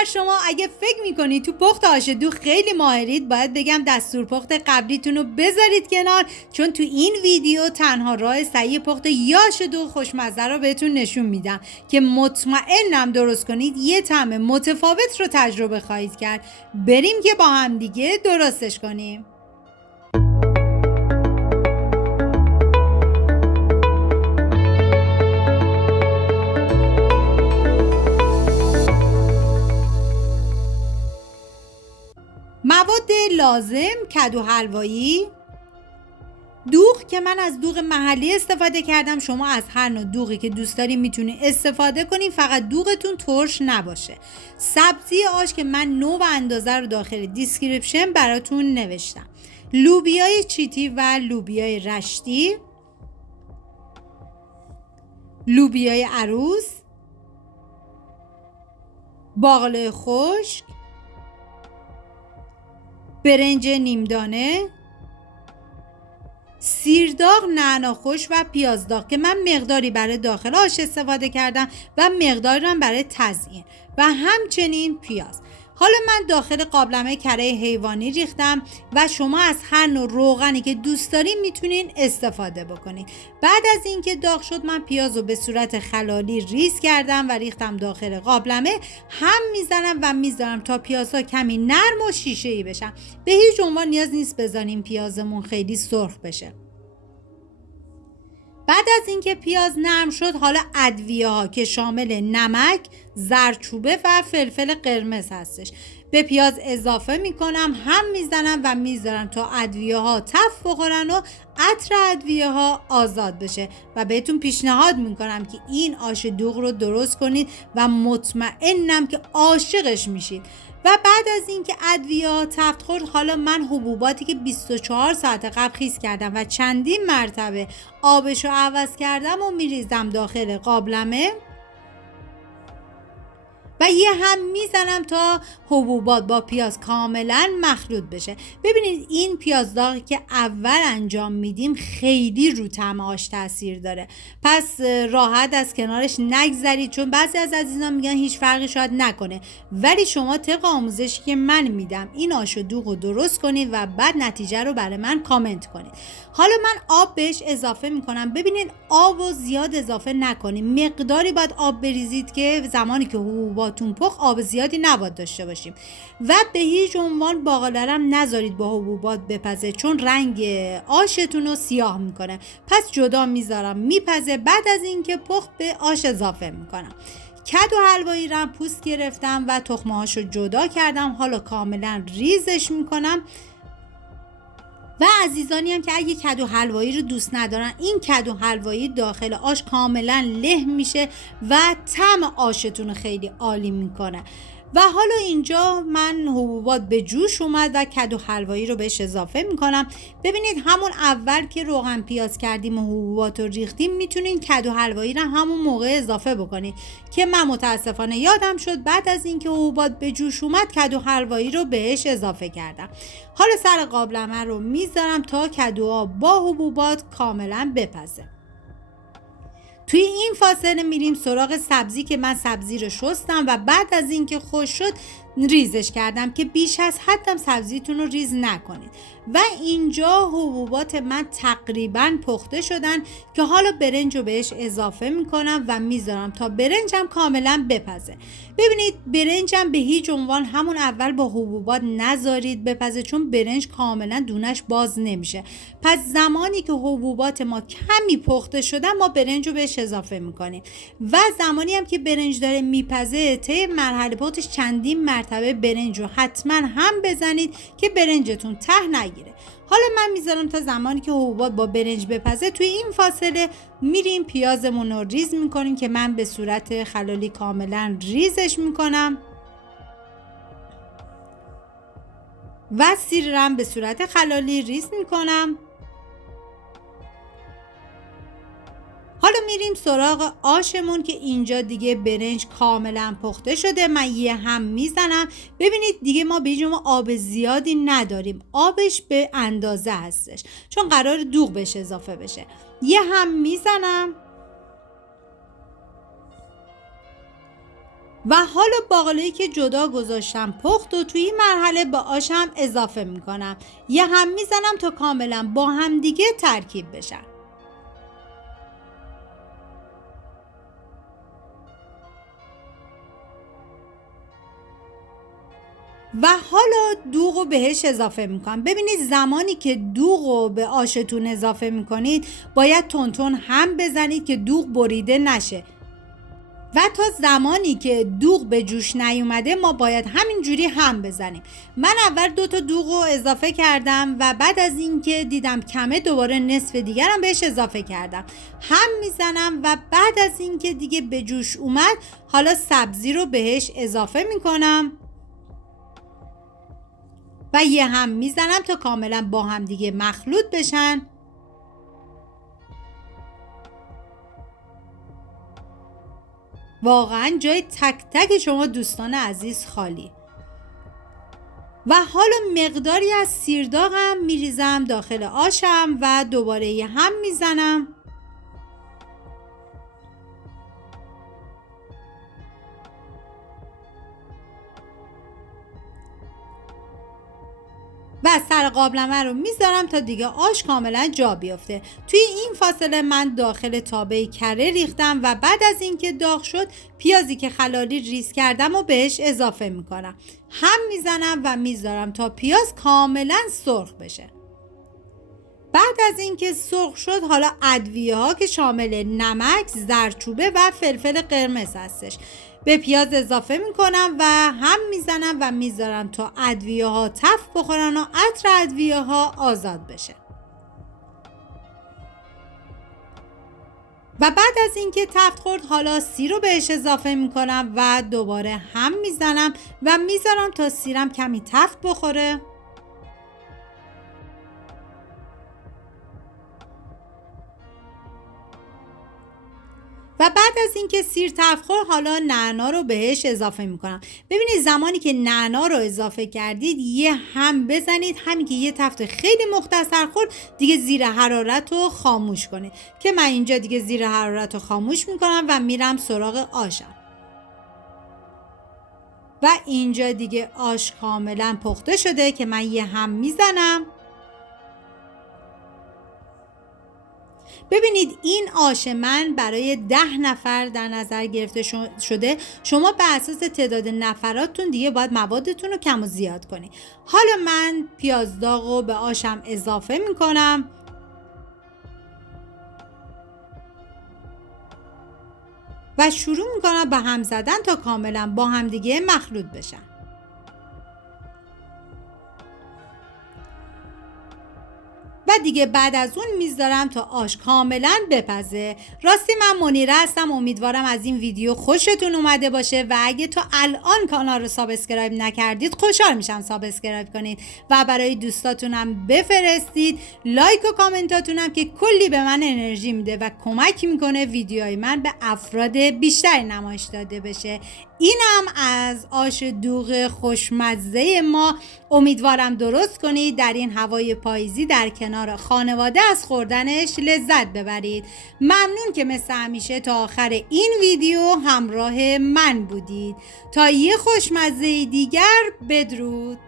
در شما اگه فکر میکنید تو پخت آش دوغ خیلی ماهرید، باید بگم دستور پخت قبلیتون رو بذارید کنار، چون تو این ویدیو تنها راه صحیح پخت یه آش دوغ خوشمزه رو بهتون نشون میدم که مطمئنم درست کنید یه طعم متفاوت رو تجربه خواهید کرد. بریم که با هم دیگه درستش کنیم. مواد لازم: کدو حلوایی، دوغ که من از دوغ محلی استفاده کردم. شما از هر نوع دوغی که دوست دارین میتونین استفاده کنین، فقط دوغتون ترش نباشه. سبزی آش که من نوع و اندازه رو داخل دیسکریپشن براتون نوشتم. لوبیای چیتی و لوبیای رشتی، لوبیای عروس، باقلای خشک، برنج نیمدانه، سیرداغ، نعنا خشک و پیازداغ که من مقداری برای داخل آش استفاده کردم و مقداری هم برای تزیین، و همچنین پیاز. حالا من داخل قابلمه کره حیوانی ریختم و شما از هر نوع روغنی که دوست دارین میتونین استفاده بکنین. بعد از اینکه داغ شد، من پیاز رو به صورت خلالی ریز کردم و ریختم داخل قابلمه. هم میزنم و میذارم تا پیازها کمی نرم و شیشه‌ای بشن. به هیچ عنوان نیاز نیست بذاریم پیازمون خیلی سرخ بشه. بعد از اینکه پیاز نرم شد، حالا ادویه ها که شامل نمک، زردچوبه و فلفل قرمز هستش به پیاز اضافه میکنم، هم میزنم و میذارم تا ادویه ها تف بخورن و عطر ادویه ها آزاد بشه. و بهتون پیشنهاد میکنم که این آش دوغ رو درست کنید و مطمئنم که عاشقش میشید. و بعد از اینکه ادویه ها تفت خورد، حالا من حبوباتی که 24 ساعت قبل خیس کردم و چندین مرتبه آبش رو عوض کردم و میریزم داخل قابلمه و یه هم میزنم تا حبوبات با پیاز کاملا مخلوط بشه. ببینید این پیازداغی که اول انجام میدیم خیلی رو طعم آش تاثیر داره، پس راحت از کنارش نگذرید، چون بعضی از عزیزان میگن هیچ فرقی شاید نکنه، ولی شما طبق آموزشی که من میدم این آش و دوغ رو درست کنید و بعد نتیجه رو برای من کامنت کنید. حالا من آب بهش اضافه میکنم. ببینید آب رو زیاد اضافه نکنید، مقداری باید آب بریزید که زمانی که حبوباتون پخت آب زیادی نباید داشته باشیم. و به هیچ عنوان باقلا رو نذارید با حبوبات بپزه، چون رنگ آشتون رو سیاه میکنه. پس جدا میذارم میپزه. بعد از اینکه پخت به آش اضافه میکنم. کدو حلوایی رو پوست گرفتم و تخمه هاشو جدا کردم. حالا کاملا ریزش میکنم. و عزیزانی هم که اگه کدو حلوایی رو دوست ندارن، این کدو حلوایی داخل آش کاملا له میشه و طعم آشتون رو خیلی عالی میکنه. و حالا اینجا من حبوبات به جوش اومد و کدو حلوایی رو بهش اضافه میکنم. ببینید همون اول که روغن پیاز کردیم و حبوبات رو ریختیم، میتونین کدو حلوایی رو همون موقع اضافه بکنید که من متاسفانه یادم شد بعد از اینکه حبوبات به جوش اومد کدو حلوایی رو بهش اضافه کردم. حالا سر قابلمه رو میذارم تا کدوها با حبوبات کاملا بپزه. توی این فاصله میریم سراغ سبزی که من سبزی رو شستم و بعد از اینکه خوش شد ریزش کردم که بیش از حدم سبزیتون رو ریز نکنید. و اینجا حبوبات من تقریبا پخته شدن که حالا برنج رو بهش اضافه میکنم و میذارم تا برنجم کاملا بپزه. ببینید برنجم به هیچ عنوان همون اول با حبوبات نذارید بپزه، چون برنج کاملا دونش باز نمیشه. پس زمانی که حبوبات ما کمی پخته شدن، ما برنج رو بهش اضافه میکنیم. و زمانی هم که برنج داره میپزه، طی مرحله پختش چندین مرتبه برنج رو حتما هم بزنید که برنجتون ته نگیره. حالا من میذارم تا زمانی که حبوبات با برنج بپزه. توی این فاصله میریم پیازمون رو ریز میکنیم که من به صورت خلالی کاملا ریزش میکنم و سیرم به صورت خلالی ریز میکنم. حالا میریم سراغ آشمون که اینجا دیگه برنج کاملا پخته شده. من یه هم میزنم. ببینید دیگه ما به جمع آب زیادی نداریم، آبش به اندازه هستش چون قرار دوغ بهش اضافه بشه. یه هم میزنم و حالا باقلایی که جدا گذاشتم پخت و توی این مرحله به آشم اضافه میکنم. یه هم میزنم تا کاملا با هم دیگه ترکیب بشن. و حالا دوغ رو بهش اضافه میکنم. ببینید زمانی که دوغ رو به آشتون اضافه میکنید باید تونتون هم بزنید که دوغ بریده نشه و تا زمانی که دوغ به جوش نیومده ما باید همینجوری هم بزنیم. من اول 2 تا دوغ رو اضافه کردم و بعد از اینکه دیدم کمه دوباره نصف دیگرم بهش اضافه کردم. هم میزنم و بعد از اینکه دیگه به جوش اومد حالا سبزی رو بهش اضافه میکنم و یه هم میزنم تا کاملا با هم دیگه مخلوط بشن. واقعا جای تک تک شما دوستان عزیز خالی. و حالا مقداری از سیرداغم میریزم داخل آشم و دوباره یه هم میزنم و سر قابلمه رو میذارم تا دیگه آش کاملا جا بیفته. توی این فاصله من داخل تابه کره ریختم و بعد از اینکه داغ شد پیازی که خلالی ریز کردم و بهش اضافه میکنم. هم میزنم و میذارم تا پیاز کاملا سرخ بشه. بعد از اینکه سرخ شد حالا ادویه ها که شامل نمک، زردچوبه و فلفل قرمز هستش به پیاز اضافه میکنم و هم میزنم و میذارم تا ادویه ها تف بخورن و عطر ادویه ها آزاد بشه. و بعد از اینکه تفت خورد حالا سیر رو بهش اضافه میکنم و دوباره هم میزنم و میذارم تا سیرم کمی تفت بخوره. و بعد از اینکه سیر تفت خورد حالا نعنا رو بهش اضافه میکنم. ببینید زمانی که نعنا رو اضافه کردید یه هم بزنید، همین که یه تفت خیلی مختصر خورد دیگه زیر حرارت رو خاموش کنید که من اینجا دیگه زیر حرارت رو خاموش میکنم و میرم سراغ آشم. و اینجا دیگه آش کاملا پخته شده که من یه هم میزنم. ببینید این آش من برای 10 نفر در نظر گرفته شده. شما به اساس تعداد نفراتون دیگه باید موادتون رو کم و زیاد کنید. حالا من پیاز داغ رو به آشم اضافه میکنم و شروع میکنم به هم زدن تا کاملا با هم دیگه مخلوط بشن. و دیگه بعد از اون میذارم تا آش کاملا بپزه. راستی من منیره هستم، امیدوارم از این ویدیو خوشتون اومده باشه و اگه تا الان کانال رو سابسکرایب نکردید خوشحال میشم سابسکرایب کنید و برای دوستاتونم بفرستید. لایک و کامنتاتونم که کلی به من انرژی میده و کمک میکنه ویدیوهای من به افراد بیشتری نمایش داده بشه. اینم از آش دوغ خوشمزه ما. امیدوارم درست کنید، در این هوای پاییزی در کنار خانواده از خوردنش لذت ببرید. ممنون که مثل همیشه تا آخر این ویدیو همراه من بودید. تا یه خوشمزه دیگر، بدرود.